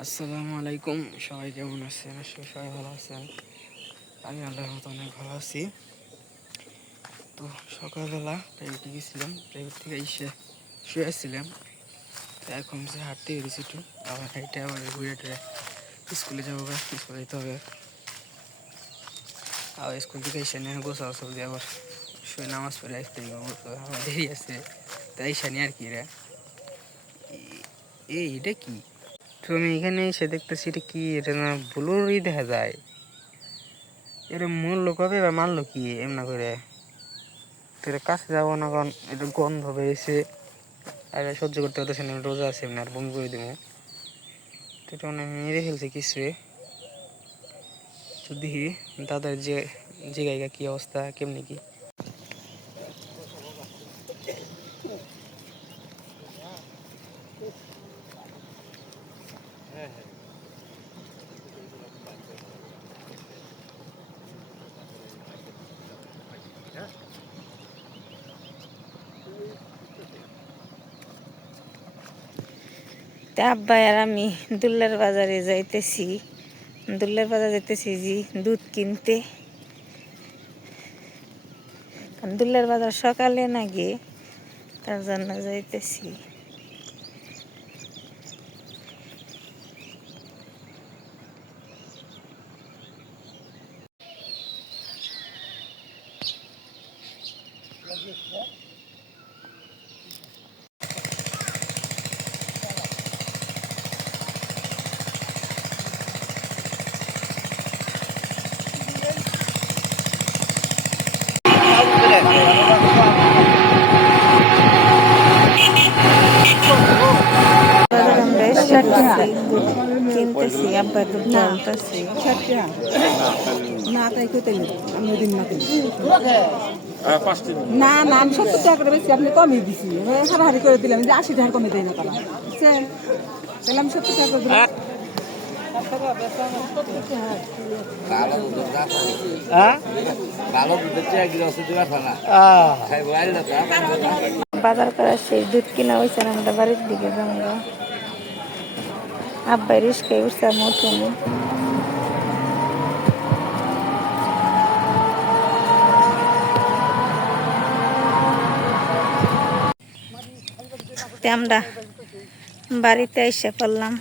আসসালামু আলাইকুম। সবাই কেমন আছেন? আসলে সবাই ভালো আছেন। আমি আল্লাহর মতো অনেক ভালো আছি। তো সকালবেলা প্রাইভেটে গেছিলাম। প্রাইভেট থেকে এসে শুয়েছিলাম তো এখন যে হাঁটতে বেরিয়েছি একটু, আবার হাইটে আবার ঘুরে টুরে স্কুলে যাব গা, স্কুলে যেতে হবে। আবার স্কুল থেকে এসে নিয়ে গোসল আসল দিয়ে আবার শুয়ে নামাজ পড়ে আসতে আমার দেরি আছে। তাই এসে আর কি রে। এই- এই এটা কি? তো আমি এখানে এসে দেখতেছি এটা কি? এটা না ব্লুরই দেখা যায়। এটা মূল্য কবে বা মারলো কি এমনা করে? তো এটা কাছে যাব না কারণ এটা গন্ধ বেরিয়েছে আর সহ্য করতে পারতেছে না, রোজা আছে এমনি, আর বমি করে দেবো। তো এটা মানে মেরে ফেলছে কিছু তো দেখি দাদার যে যে কি অবস্থা, কেমনি কি? তা আব্বাই আর আমি দুল্লার বাজারে যাইতেছি। দুল্লার বাজার যাইতেছি জি, দুধ কিনতে। দুল্লার বাজার সকালে না গিয়ে তার জন্য যাইতেছি বাজার আমরা এসেছি, দুধ কিনতেছি দুধ না তাই কেউ আমি ওদিন না না না আমি সত্তর টাকা করে বেশি আপনি কমই দিছি হারাহারি করে দিলাম যে আশি টাকা কমে দেয় না তারা তাহলে আমি সত্তর টাকা করে দিলাম বাজার করা সেই দুধ কিনা হয়েছে না আমরা বাড়ির দিকে যাব আব্বাই রিস্কায় উঠছে আমি উঠুনি তে আমরা বাড়িতে এসে পড়লাম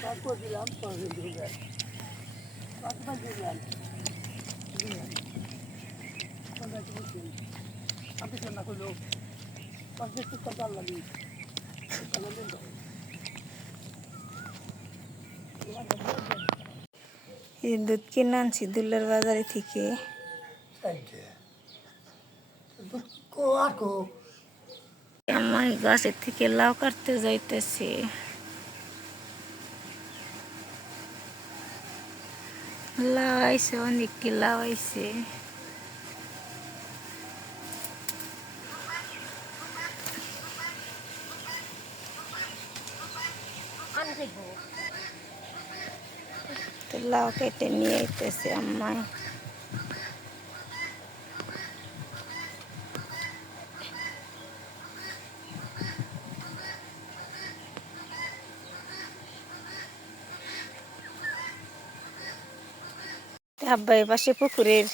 এই দুধ কিনে আনছি দুল্লার বাজারে থেকে। আমার গাছের থেকে লাউ কাটতে যাইতেছি। লাউ আইসে অনেক লাউ আইছে। লাউ কেটে নিয়ে আইতেছে আম্মায় আব্বাই পাশে পুকুরের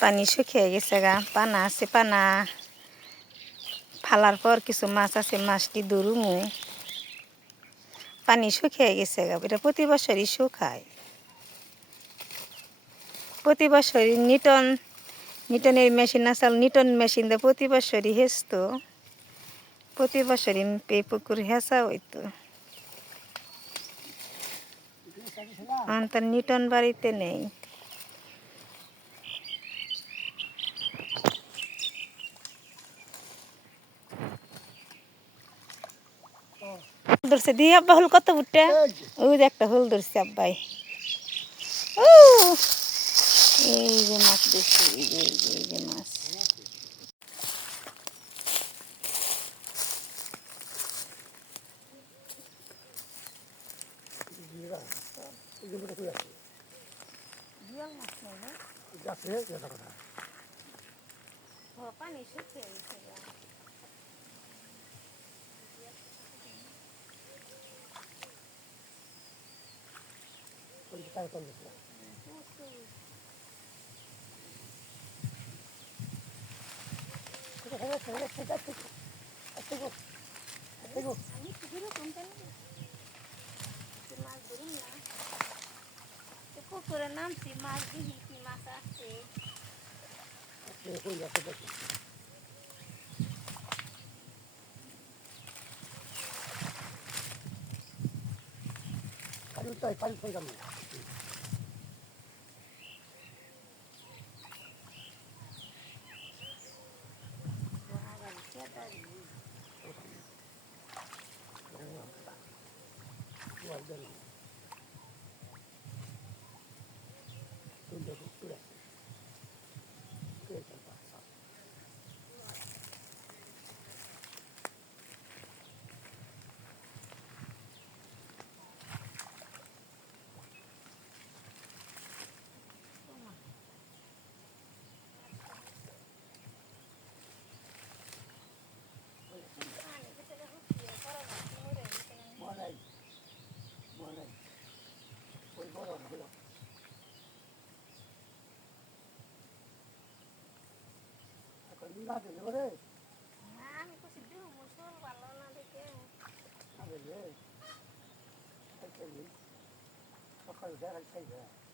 পানি শুকিয়ে গেছে গা, পানা আছে, পানা। ফালার পর কিছু মাছ আছে, মাছটি দরুমু পানি শুকিয়ে গেছে গা, এটা প্রতি বছরই শুকায়। প্রতি বছরই নিটন নিটনের মেশিন আসাল নিটন মেশিন দিয়ে প্রতি বছরই হেসত। প্রতি বছরই এই পুকুর হেসা হইতো। অন্তর নিটন বাড়িতে নেই। ধরছে। দিয়ে আব্বা হল কত বুটটা ওই একটা হল ধরছে আব্বাই। ও এই যে মাছ দেখছি এই যে এই যে এই যে মাছ পানি শুকিয়ে গেছে পুকুরে নামছি মাছ Thank you.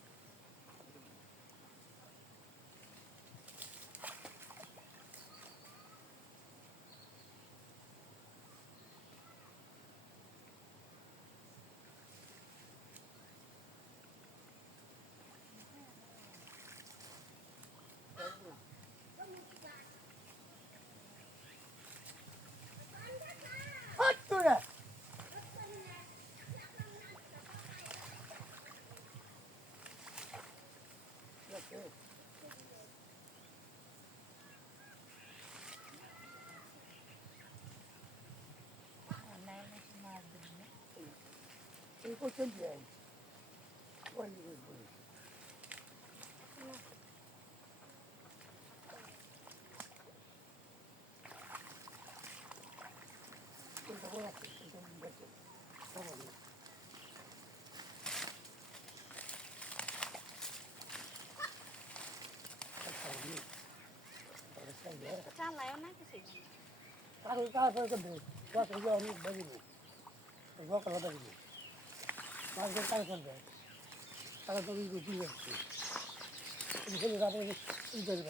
enquanto ambiente. Olha que bonito. Tenta agora, tenta me bater. Vamos ver. Trabalhar não é possível. Trabalhar também. Gosto de olhar o banheiro. Eu gosto de olhar o banheiro. কিছু ধরেন ধরেন ধরালে ধরেন তাকে তলে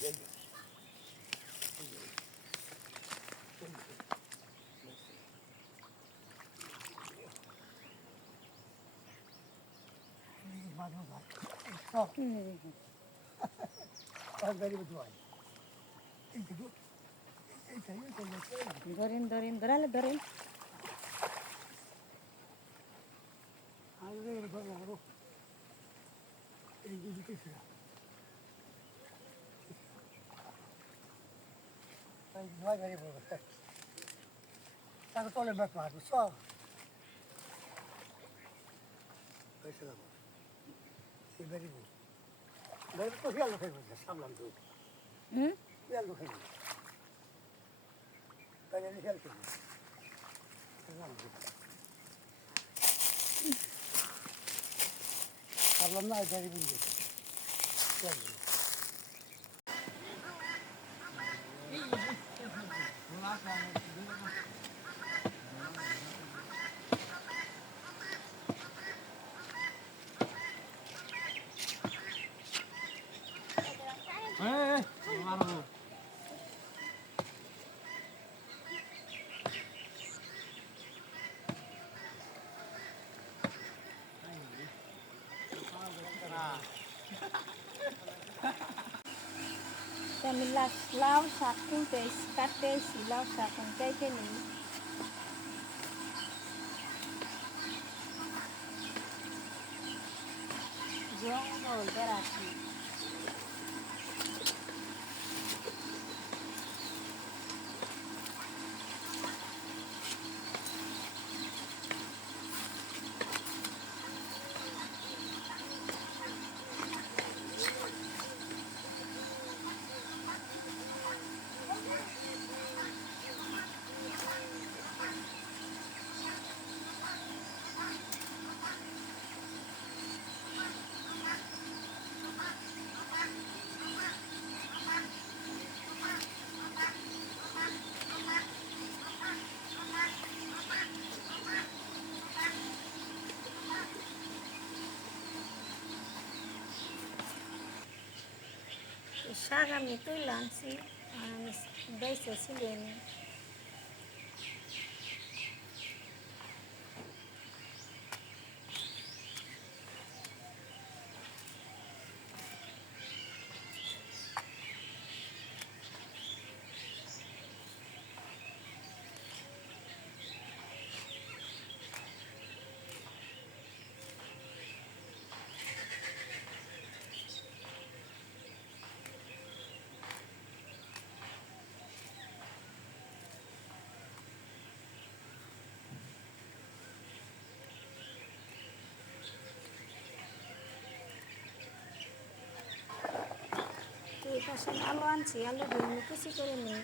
ব্যাগ মারবো সব very good very তো খেয়াল রাখে সামলাম তো হুম খেয়াল রাখে তাই আমি খেয়াল করি সামলাম না ভেরি গুড খেয়াল করি আমি লা- লাউ শাক কিনতে এসে- কাটতে এসি লাউ শাক আমি চাইতে নেই জঙ্গল বেড়াচ্ছি শাক আমি তুলে আনছি আর আমি বেঁচে ছিলেন তো এই পাশে আলু আনছি আলু আমি কুচি করে নিই।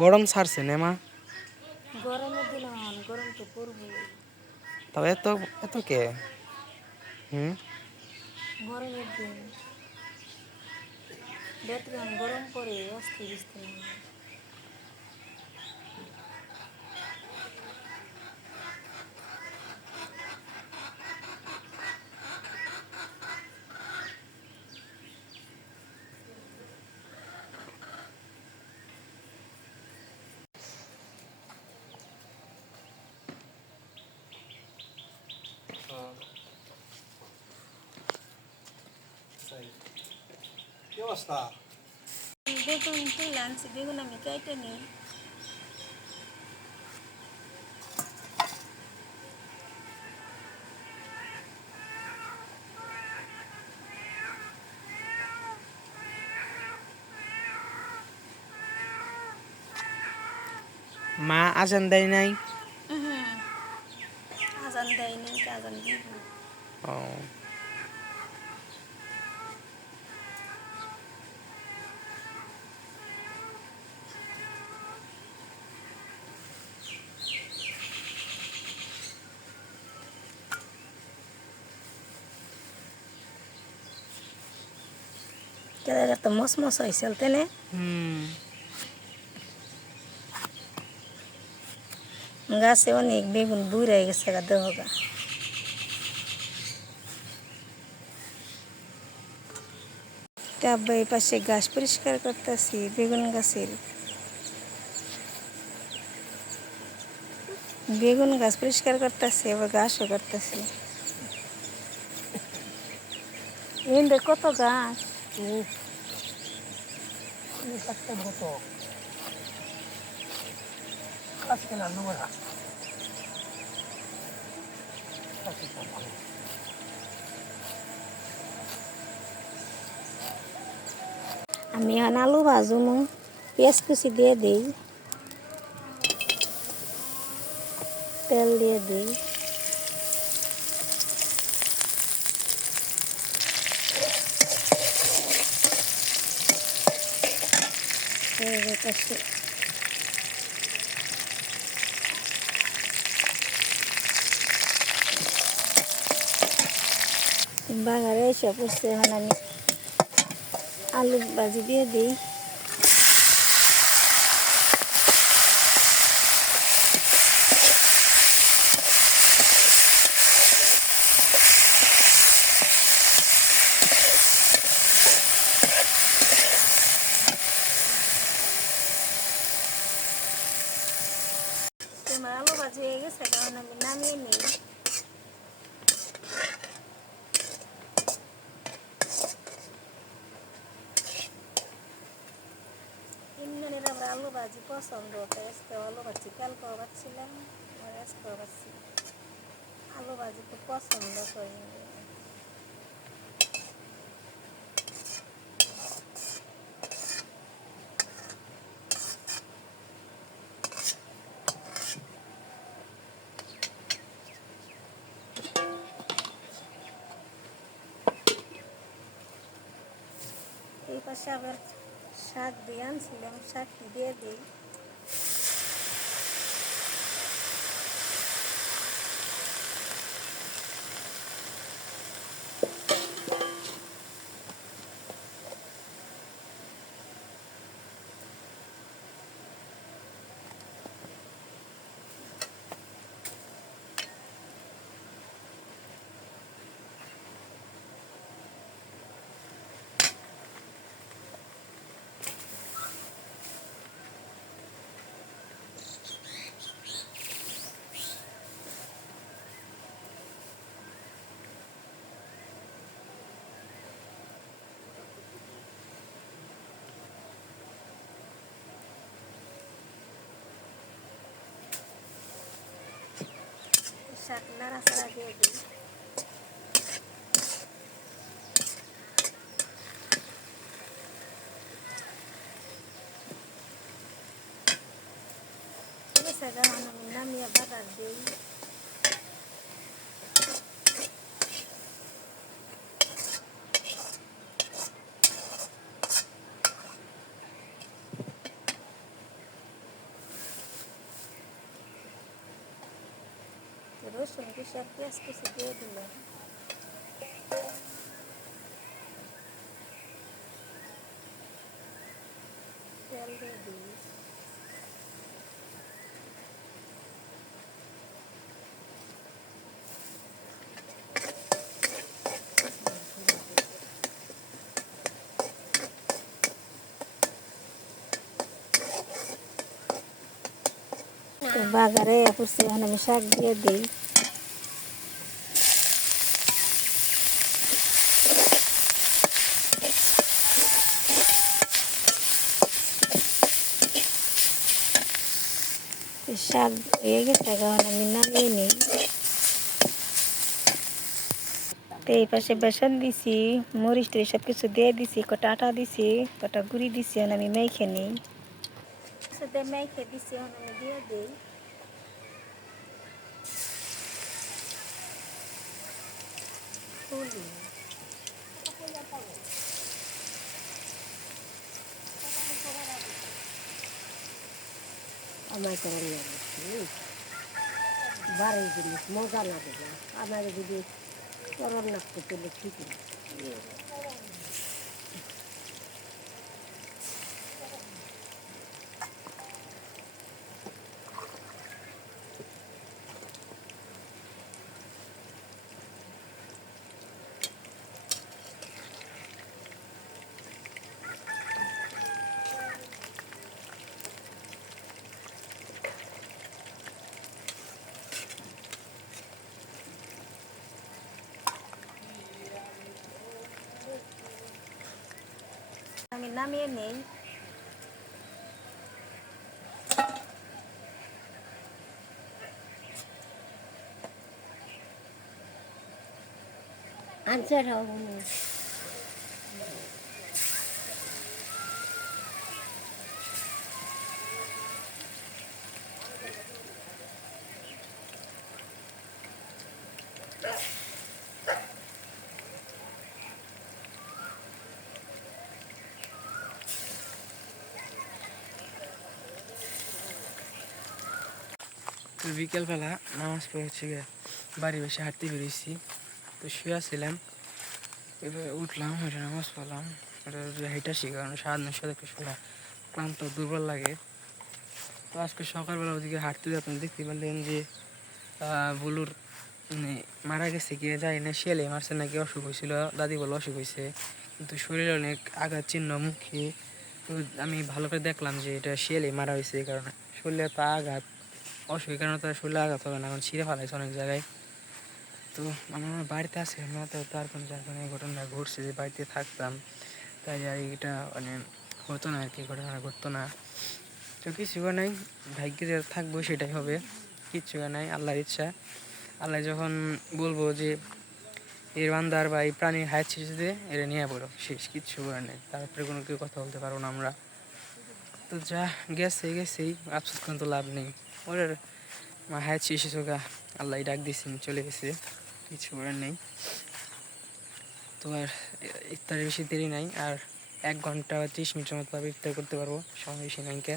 গরম ছাড়ছে না মা। গরমের দিন গরম তো পড়ব তবে এত এত কে? হুম? গরমের দিন। গরম পড়ে অস্থির বিস্তি অবস্থা বেগুন তুলে আনছি বেগুন আমি কেটে নিই মা আজান দেয় নাই আজান দেয় নাই আজান দিব ও কেদার তো মস মস হয়েছে তেনে গাছে অনেক বেগুন বুড়ে গেছে গা দেহগা ডাব্বা এই পাশে গাছ পরিষ্কার করতেছি বেগুন গাছের। বেগুন গাছ পরিষ্কার করতেছি আবার ঘাসও করতেছি। কত গাছ। একটা মতো আজকে না নোংরা আমি এখন আলু ভাজুমু পেঁয়াজ কুচি দিয়ে দিই তেল দিয়ে দিই গেছে বাগারে এসে পড়ছে এখন আমি আলু ভাজি দিয়ে দিই তোমার আলু ভাজি হয়ে গেছে কারণ আমি নামিয়ে নিই ইন্দ্রনের আবার আলু ভাজি পছন্দ তাই আজকে আলু ভাজি কালকেও পাচ্ছিলাম আর আজকেও আলু ভাজি খুব পছন্দ করি। এই পাশে আবার শাক দিয়ে আনছিলাম শাক দিয়ে দিই? নাড়াচাড়া দিয়ে দিই শাকটা আমি নামিয়ে বাগার দিই রসুন কুচি আর পেঁয়াজ কুচি দিয়ে দিলাম তেল দিয়ে দিই তো বাগারে করছি এখন আমি শাক দিয়ে দিই শাক হয়ে গেছে, এখন আমি নামিয়ে নিই। তো এই পাশে বেসন দিছি, মরিচ টরিচ সব কিছু দিয়ে দিছি, কটা আটা দিছি, কটা গুঁড়ি দিছি, এখন আমি মেখে নিই। মেখে দিছি, এখন আমি দিয়ে দিই। আমার করে বাড়ি জিনিস মজা না। আমার যদি করণ না পেলে ঠিক না আমি নামিয়ে নেই আনসার তো বিকেলবেলা নামাজ পড়ে হচ্ছে গিয়ে বাড়ি বসে হাঁটতে বেরিয়েছি তো শুয়ে ছিলাম এবার উঠলাম এটা নামাজ পড়লাম। এটা কারণ সারাদিন সাথে একটু শোয়া ক্লান্ত, দুর্বল লাগে। তো আজকে সকালবেলা ওদিকে হাঁটতে যেতাম দেখতে পারলেন যে বুলুর মানে মারা গেছে গিয়ে যাই না শিয়ালে মারছে নাকি, অসুখ হয়েছিল, দাদি বলে অসুখ হয়েছে। কিন্তু শরীরে অনেক আঘাত চিহ্ন, মুখে। আমি ভালো করে দেখলাম যে এটা শিয়ালে মারা হয়েছে এই কারণে শরীরে তো আঘাত। অসুখের কারণে তো শরীরে আঘাত হবে না, এখন ছিঁড়ে ফেলাইছে অনেক জায়গায়। তো মানে আমার বাড়িতে আছে আমরা তো তার কোনো যার কোনো এই ঘটনা ঘটছে যে বাড়িতে থাকতাম। তাই আর এটা মানে হতো না আর কি, ঘটনা ঘটতো না। তো কিছু নাই, ভাগ্যে যেটা থাকব সেটাই হবে, কিচ্ছু নাই, আল্লাহর ইচ্ছা। আল্লাহ যখন বলব যে, এর বান্দার বা এই প্রাণীর হায়াত শেষে এটা নিয়ে পড়ো শেষ, কিচ্ছু করার নেই। তারপরে কোনো কেউ কথা বলতে পারব না আমরা। তো যা গেছে, গেছেই, আফসোস করে তো লাভ নেই। ওর হায়াত শেষে চোখা আল্লাহ ডাক দিয়েছেন চলে গেছে। কিছু করার নেই। তো আর ইফতারের বেশি দেরি নাই, আর এক ঘণ্টা ত্রিশ মিনিটের মতো ইফতার করতে পারব সময় বেশি নাই কে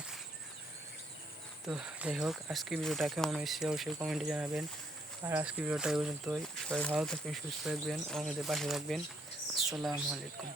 তো যাই হোক, আজকে ভিডিওটা কেমন হয়েছে অবশ্যই কমেন্টে জানাবেন। আর আজকে ভিডিওটা এই পর্যন্তই। সবাই ভালো থাকবেন, সুস্থ থাকবেন, আমাদের পাশে থাকবেন। আসসালামু আলাইকুম।